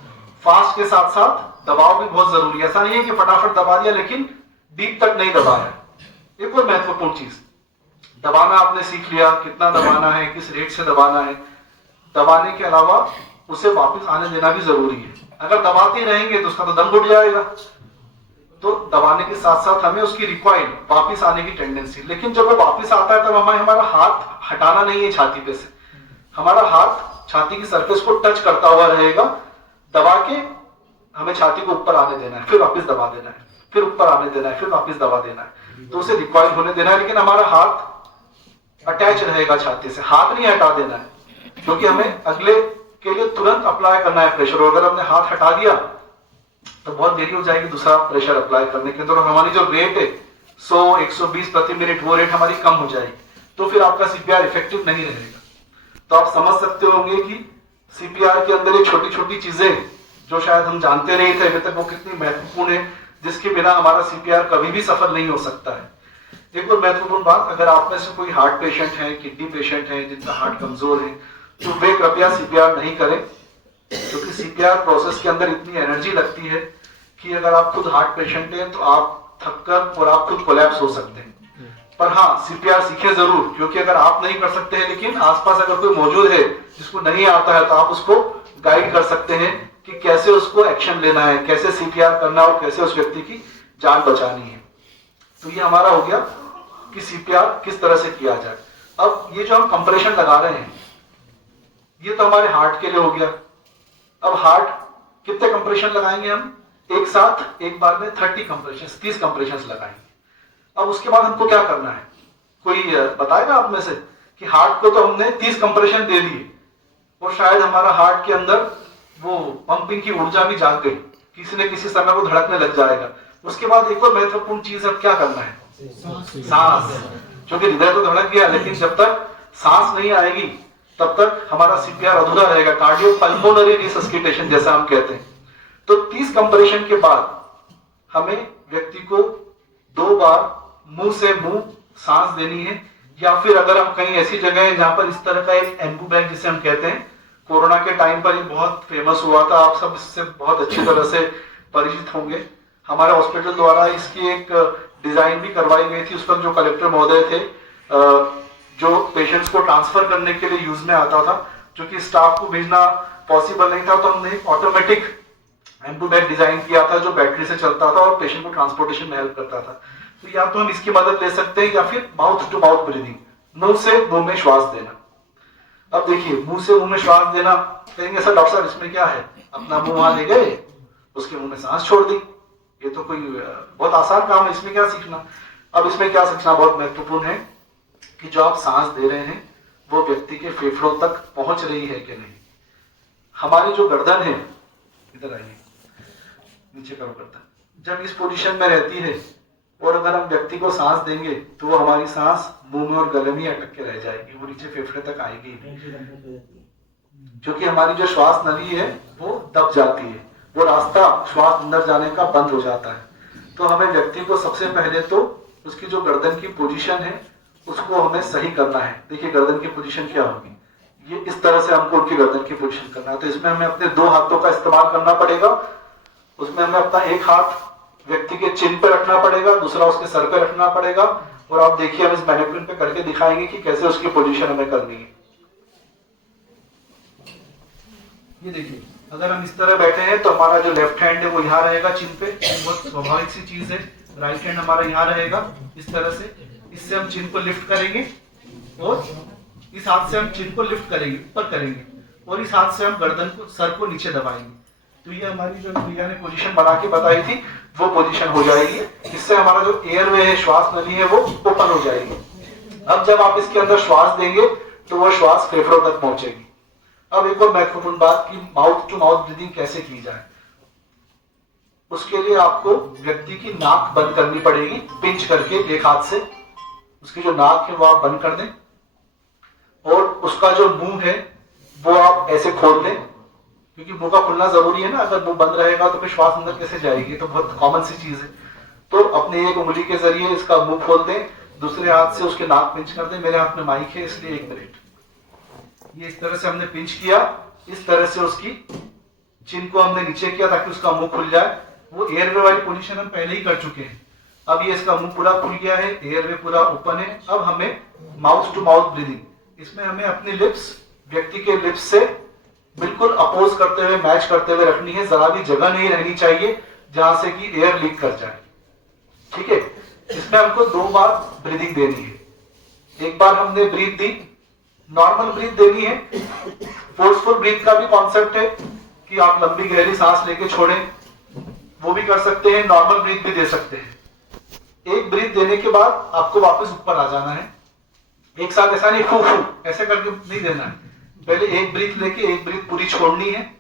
फास्ट के साथ साथ दबाव भी बहुत जरूरी है। ऐसा नहीं है कि फटाफट दबा दिया लेकिन डीप तक नहीं दबाया। एक और महत्वपूर्ण चीज, दबाना आपने सीख लिया, कितना दबाना है, किस रेट से दबाना है। दबाने के अलावा उसे वापस आने देना भी जरूरी है। अगर दबाते ही रहेंगे तो उसका तो दम घुट जाएगा। तो दबाने के साथ साथ हमें उसकी रिकॉइल वापस आने की टेंडेंसी, लेकिन जब वो वापस आता है तब हमें हमारा हाथ हटाना नहीं है छाती पे से। हमारा हाथ छाती की सरफेस को टच करता हुआ रहेगा। दबा के हमें छाती को ऊपर आने देना है, फिर वापस दबा देना है, फिर ऊपर आने देना है, फिर वापस दबा देना है। तो उसे रिकॉइल होने देना है, लेकिन हमारा हाथ अटैच रहेगा छाती से, हाथ नहीं हटा देना है, क्योंकि हमें अगले के लिए तुरंत अप्लाई करना है प्रेशर। और अगर हमने हाथ हटा दिया तो बहुत देरी हो जाएगी दूसरा प्रेशर अप्लाई करने के अंदर, और हमारी जो रेट है 100-120 प्रति मिनट वो रेट हमारी कम हो जाएगी। तो फिर आपका सीपीआर इफेक्टिव नहीं रहेगा। तो आप समझ सकते होंगे कि सीपीआर के अंदर ये छोटी छोटी चीजें जो शायद हम जानते नहीं थे अभी तक, वो कितनी महत्वपूर्ण है, जिसके बिना हमारा सीपीआर कभी भी सफल नहीं हो सकता है। एक और महत्वपूर्ण बात, अगर आप में से कोई हार्ट पेशेंट है, किडनी पेशेंट है, जिनका हार्ट कमजोर है, तो वे कृपया सीपीआर नहीं करें, क्योंकि सीपीआर प्रोसेस के अंदर इतनी एनर्जी लगती है कि अगर आप खुद हार्ट पेशेंट हैं तो आप थककर और आप खुद कोलैप्स हो सकते हैं। पर हाँ, सीपीआर सीखें जरूर, क्योंकि अगर आप नहीं कर सकते हैं लेकिन आसपास अगर कोई मौजूद है जिसको नहीं आता है तो आप उसको गाइड कर सकते हैं कि कैसे उसको एक्शन लेना है, कैसे सीपीआर करना है और कैसे उस व्यक्ति की जान बचानी है। तो ये हमारा हो गया कि सीपीआर किस तरह से किया जाए। अब ये जो हम कंप्रेशन लगा रहे हैं ये तो हमारे हार्ट के लिए हो गया। अब हार्ट कितने कंप्रेशन लगाएंगे हम? एक साथ एक बार में 30 कंप्रेशन, 30 कंप्रेशन लगाएंगे। अब उसके बाद हमको क्या करना है? कोई बताएगा आप में से कि हार्ट को तो हमने 30 कंप्रेशन दे दिए और शायद हमारा हार्ट के अंदर वो पंपिंग की ऊर्जा भी जाग गई, किसी न किसी समय वो धड़कने लग जाएगा। उसके बाद एक और महत्वपूर्ण चीज अब क्या करना है? सांस। क्योंकि हृदय तो धड़क गया, लेकिन जब तक सांस नहीं आएगी तब तक हमारा सीपीआर अधूरा रहेगा, कार्डियो पल्मोनरी रिसस्किटेशन जैसा हम कहते हैं। तो 30 कंप्रेशन के बाद हमें व्यक्ति को 2 बार मुंह से मुंह सांस देनी है, या फिर अगर हम कहीं ऐसी जगह है जहां पर इस तरह का एक एम्बू बैग जिसे हम कहते हैं, कोरोना के टाइम पर ये बहुत फेमस हुआ था, आप सब इससे बहुत अच्छी तरह से परिचित होंगे। हमारे हॉस्पिटल द्वारा इसकी एक डिजाइन भी करवाई गई थी। उस पर जो कलेक्टर महोदय थे, जो पेशेंट्स को ट्रांसफर करने के लिए यूज में आता था, क्योंकि स्टाफ को भेजना पॉसिबल नहीं था, तो हमने एक ऑटोमेटिक एम्बू बैग डिजाइन किया था जो बैटरी से चलता था और पेशेंट को ट्रांसपोर्टेशन में हेल्प करता था। तो या तो हम इसकी मदद ले सकते हैं या फिर माउथ टू माउथ ब्रीदिंग, मुंह से मुंह में श्वास देना। अब देखिए, मुंह से मुंह में श्वास देना, कहेंगे सर डॉक्टर साहब इसमें क्या है? अपना मुंह वहां ले गए, उसके मुंह में सांस छोड़ दी, ये तो कोई बहुत आसान काम है, इसमें क्या सीखना? अब इसमें क्या सीखना बहुत महत्वपूर्ण है कि जो आप सांस दे रहे हैं वो व्यक्ति के फेफड़ों तक पहुंच रही है कि नहीं। हमारी जो गर्दन है, इधर आइए, नीचे करो गर्दन, जब इस पोजीशन में रहती है और अगर हम व्यक्ति को सांस देंगे तो वो हमारी सांस मुंह में और गले में अटक के रह जाएगी, वो नीचे फेफड़े तक आएगी नहीं, क्योंकि हमारी जो श्वास नली है वो दब जाती है, वो रास्ता श्वास अंदर जाने का बंद हो जाता है। तो हमें व्यक्ति को सबसे पहले तो उसकी जो गर्दन की पोजीशन है उसको हमें सही करना है। देखिए गर्दन की पोजीशन क्या होगी, ये इस तरह से हमको उनकी गर्दन की पोजीशन करना है। तो इसमें हमें अपने दो हाथों का इस्तेमाल करना पड़ेगा। उसमें हमें अपना एक हाथ व्यक्ति के चिन पे रखना पड़ेगा, दूसरा उसके सर पे रखना पड़ेगा। और आप देखिए, हम इस मैनिपुलेशन पे करके दिखाएंगे कि कैसे उसकी पोजीशन हमें करनी है। ये देखिए, अगर हम इस तरह बैठे हैं तो हमारा जो लेफ्ट हैंड है वो यहाँ रहेगा चिन पे, बहुत स्वाभाविक सी चीज है। राइट हैंड हमारा यहाँ रहेगा इस तरह से। इससे हम चिन को लिफ्ट करेंगे और इस हाथ से हम चिन को लिफ्ट करेंगे, ऊपर करेंगे, और इस हाथ से हम गर्दन को, सर को नीचे दबाएंगे। तो ये हमारी जो भैया ने पोजीशन बना के बताई थी वो पोजीशन हो जाएगी। इससे हमारा जो एयरवे है, श्वास नली है, वो ओपन हो जाएगी। अब जब आप इसके अंदर श्वास देंगे तो वो श्वास फेफड़ों तक पहुंचेगी। अब एक और महत्वपूर्ण बात कि माउथ टू माउथ ब्रीदिंग कैसे की जाए। उसके लिए आपको व्यक्ति की नाक बंद करनी पड़ेगी, पिंच करके एक हाथ से। उसकी जो नाक है वो आप बंद कर दें, और उसका जो मुंह है वो आप ऐसे खोल दें, क्योंकि मुंह का खुलना जरूरी है ना। अगर मुंह बंद रहेगा तो फिर श्वास अंदर कैसे जाएगी, तो बहुत कॉमन सी चीज है। तो अपने एक उंगली के जरिए इसका मुंह खोल दें, दूसरे हाथ से उसके नाक पिंच कर दें। मेरे हाथ में माइक है इसलिए 1 मिनट। ये इस तरह से हमने पिंच किया, इस तरह से उसकी चिन को हमने नीचे किया ताकि उसका मुंह खुल जाए। वो एयरवे वाली पोजीशन हम पहले ही कर चुके हैं। अब ये इसका मुंह पूरा खुल गया है, एयरवे पूरा ओपन है। अब हमें माउथ टू माउथ ब्रीदिंग, इसमें हमें अपनी लिप्स व्यक्ति के लिप्स से बिल्कुल अपोज करते हुए, मैच करते हुए रखनी है। जरा भी जगह नहीं रहनी चाहिए जहां से कि एयर लीक कर जाए। ठीक है, इसमें हमको 2 बार ब्रीदिंग देनी है। एक बार हमने ब्रीथ दी, नॉर्मल ब्रीथ देनी है। फोर्सफुल ब्रीथ का भी कॉन्सेप्ट है कि आप लंबी गहरी सांस लेके छोड़ें, वो भी कर सकते हैं। नॉर्मल ब्रीथ भी दे सकते हैं। एक ब्रीथ देने के बाद आपको वापस ऊपर आ जाना है। एक साथ ऐसा नहीं फू फू ऐसे करके नहीं देना है। पहले एक ब्रीथ लेके एक ब्रीथ पूरी छोड़नी है,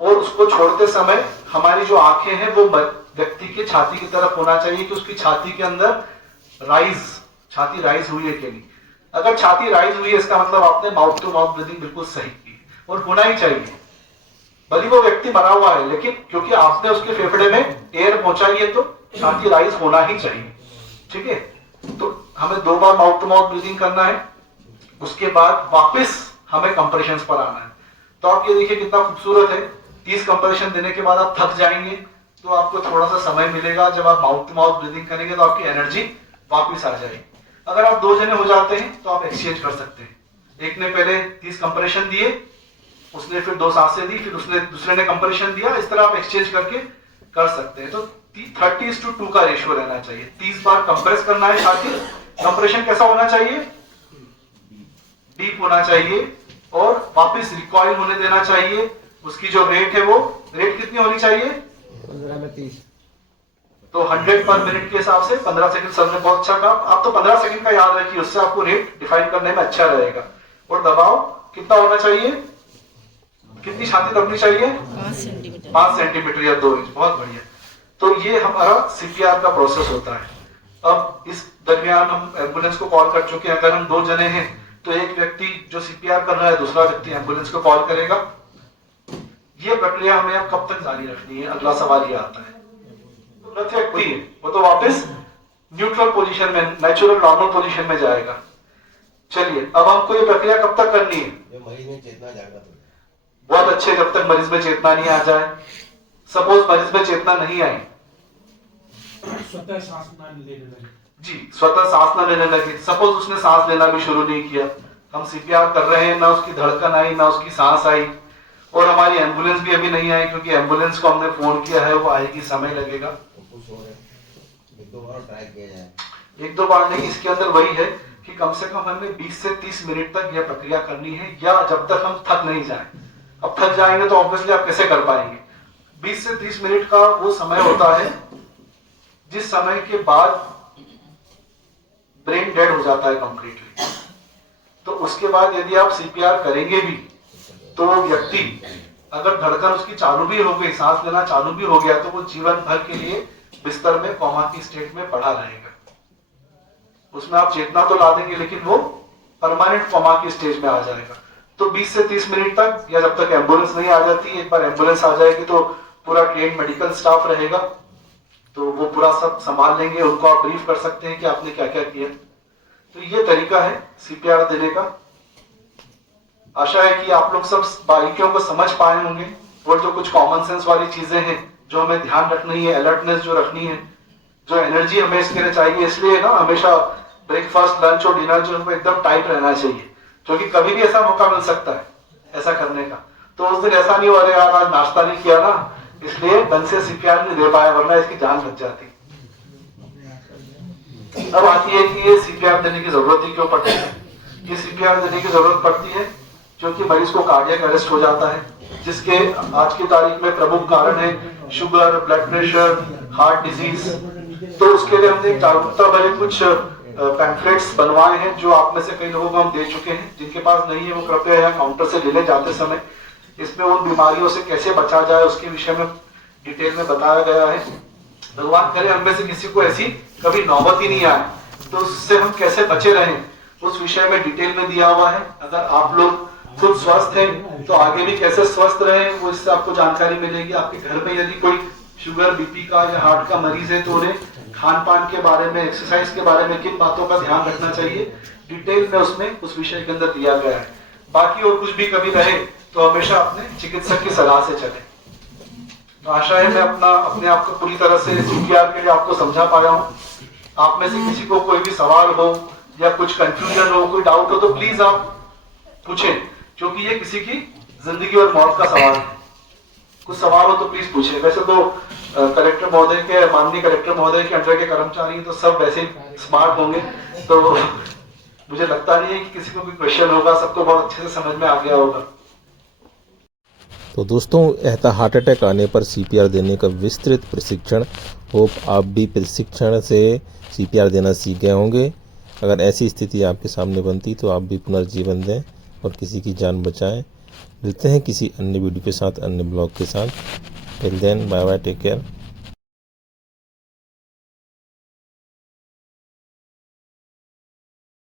और उसको छोड़ते समय हमारी जो आंखें हैं वो व्यक्ति के छाती की तरफ होना चाहिए कि उसकी छाती के अंदर छाती राइज हुई है कि नहीं। अगर छाती राइज हुई है इसका मतलब आपने माउथ टू माउथ ब्रीदिंग बिल्कुल सही की, और होना ही चाहिए। भले वो व्यक्ति मरा हुआ है, लेकिन क्योंकि आपने उसके फेफड़े में एयर पहुंचाई है तो छाती राइज होना ही चाहिए। ठीक है, तो हमें 2 बार माउथ टू माउथ ब्रीदिंग करना है। उसके बाद वापस हमें कंप्रेशंस पर आना है। तो आप ये देखिए कितना खूबसूरत है। 30 कंप्रेशन देने के बाद आप थक जाएंगे, तो आपको थोड़ा सा समय मिलेगा। जब आप माउथ टू माउथ ब्रीदिंग करेंगे तो आपकी एनर्जी वापस आ जाएगी। अगर आप 2 जने हो जाते हैं तो आप एक्सचेंज कर सकते हैं। एक ने पहले 30 कंप्रेशन दिए, उसने फिर 2 सांसें दी, फिर उसने दूसरे ने कंप्रेशन दिया। इस तरह आप एक्सचेंज करके कर सकते हैं। तो 30:2 का रेशियो रहना चाहिए। 30 बार कंप्रेस करना है छाती। कंप्रेशन कैसा होना चाहिए? डीप होना चाहिए, और वापस रिकॉइल होने देना चाहिए। उसकी जो रेट है वो रेट कितनी होनी चाहिए? 15 में 30। तो 100 पर मिनट के हिसाब से 15 सेकंड। सर ने बहुत अच्छा कहा। आप तो 15 सेकंड का याद रखिए, उससे आपको रेट डिफाइन करने में अच्छा रहेगा। और दबाव कितना होना चाहिए? कितनी छाती दबनी चाहिए? 5 सेंटीमीटर या 2 इंच। बहुत बढ़िया। तो ये हमारा सीपीआर का प्रोसेस होता है। अब इस दरमियान हम एम्बुलेंस को कॉल कर चुके हैं। अगर हम 2 जने हैं तो एक व्यक्ति जो सीपीआर कर रहा है, दूसरा व्यक्ति एम्बुलेंस को कॉल करेगा। ये प्रक्रिया हमें अब कब तक जारी रखनी है? अगला सवाल ये आता है। मृत व्यक्ति है वो तो वापस न्यूट्रल पोजीशन में, नेचुरल नॉर्मल पोजीशन में जाएगा। चलिए, अब हमको ये प्रक्रिया कब तक करनी है? मरीज में चेतना जाएगा। बहुत अच्छे, जब तक मरीज में चेतना नहीं आ जाए। सपोज मरीज में चेतना नहीं आई, स्वतः सांस ना लेने लगे जी, स्वतः सांस ना लेने लगे। सपोज उसने सांस लेना भी शुरू नहीं किया, हम सीपीआर कर रहे हैं, ना उसकी धड़कन आई ना उसकी सांस आई, और हमारी एम्बुलेंस भी अभी नहीं आई क्योंकि एम्बुलेंस को हमने फोन किया है, वो आएगी, समय लगेगा। 1-2 बार ट्राई किया जाए। 1-2 बार नहीं, इसके अंदर वही है कि कम से कम हमें 20 से 30 मिनट तक यह प्रक्रिया करनी है, या जब तक हम थक नहीं जाए। अब थक जाएंगे तो ऑब्वियसली आप कैसे कर पाएंगे? 20 से 30 मिनट का वो समय होता है जिस समय के बाद ब्रेन डेड हो जाता है कंप्लीटली। तो उसके बाद यदि आप सीपीआर करेंगे भी तो वो व्यक्ति, अगर धड़कन उसकी चालू भी हो गई, सांस लेना चालू भी हो गया, तो वो जीवन भर के लिए बिस्तर में कोमा की स्टेट में पड़ा रहेगा। उसमें आप चेतना तो ला देंगे लेकिन वो परमानेंट कोमा की स्टेज में आ जाएगा। तो 20 से 30 मिनट तक, या जब तक एम्बुलेंस नहीं आ जाती। एक बार एम्बुलेंस आ जाएगी तो पूरा ट्रेन मेडिकल स्टाफ रहेगा, तो वो पूरा सब संभाल लेंगे। उनको आप ब्रीफ कर सकते हैं कि आपने क्या क्या किया। तो ये तरीका है सीपीआर देने का। आशा है कि आप लोग सब बारीकियों को समझ पाए होंगे और जो कुछ कॉमन सेंस वाली चीजें हैं जो हमें ध्यान रखनी है, अलर्टनेस जो रखनी है, जो एनर्जी हमें इसके लिए चाहिए, इसलिए ना हमेशा ब्रेकफास्ट, लंच और डिनर जो है एकदम टाइट रहना चाहिए, क्योंकि कभी भी ऐसा मौका मिल सकता है ऐसा करने का। तो उस दिन ऐसा नहीं हो रहा यार आज नाश्ता नहीं किया ना, इसलिए ढंग से सीपीआर नहीं दे पाया, वरना इसकी जान लग जाती। अब आती है कि ये सीपीआर देने की जरूरत ही क्यों पड़ती है। ये सीपीआर देने की जरूरत पड़ती है क्योंकि मरीज को कार्डियक अरेस्ट हो जाता है, जिसके आज की तारीख में प्रमुख कारण है sugar, blood pressure, heart disease. तो उसके लिए हमने जागरूकता भरे कुछ पैम्फलेट्स बनवाए हैं जो आप में से कई लोगों को हम दे चुके हैं। जिनके पास नहीं है वो कृपया यहाँ काउंटर से ले ले जाते समय। इसमें उन बीमारियों से कैसे बचा जाए उसके विषय में डिटेल में बताया गया है। भगवान करे हम में से किसी को ऐसी कभी नौबत ही नहीं आए, तो उससे हम कैसे बचे रहें उस विषय में डिटेल में दिया हुआ है। अगर आप लोग खुद स्वस्थ हैं तो आगे भी कैसे स्वस्थ रहें वो इससे आपको जानकारी मिलेगी। आपके घर में यदि कोई शुगर, बीपी का या हार्ट का मरीज है तो उन्हें खान पान के बारे में, एक्सरसाइज के बारे में किन बातों का ध्यान रखना चाहिए डिटेल में उसमें उस विषय के अंदर दिया गया है। बाकी और कुछ भी कभी रहे तो हमेशा अपने चिकित्सक की सलाह से चले। तो आशा है मैं अपने आप को पूरी तरह से सीपीआर के लिए आपको समझा पाया हूँ। आप में से किसी को कोई भी सवाल हो या कुछ कंफ्यूजन हो, कोई डाउट हो तो प्लीज आप पूछें, क्योंकि ये किसी की जिंदगी और मौत का सवाल है। कुछ सवाल हो तो प्लीज पूछें। वैसे तो कलेक्टर महोदय के, माननीय कलेक्टर महोदय के अंडर के कर्मचारी तो सब वैसे ही स्मार्ट होंगे, तो मुझे लगता नहीं है कि किसी को कोई क्वेश्चन होगा, सबको बहुत अच्छे से समझ में आ गया होगा। तो दोस्तों, ऐसा हार्ट अटैक आने पर सीपीआर देने का विस्तृत प्रशिक्षण, होप आप भी प्रशिक्षण से सीपीआर देना सीख गए होंगे। अगर ऐसी स्थिति आपके सामने बनती तो आप भी पुनर्जीवन दें और किसी की जान बचाएं। मिलते हैं किसी अन्य वीडियो के साथ, अन्य ब्लॉग के साथ। Till then, bye bye, take care.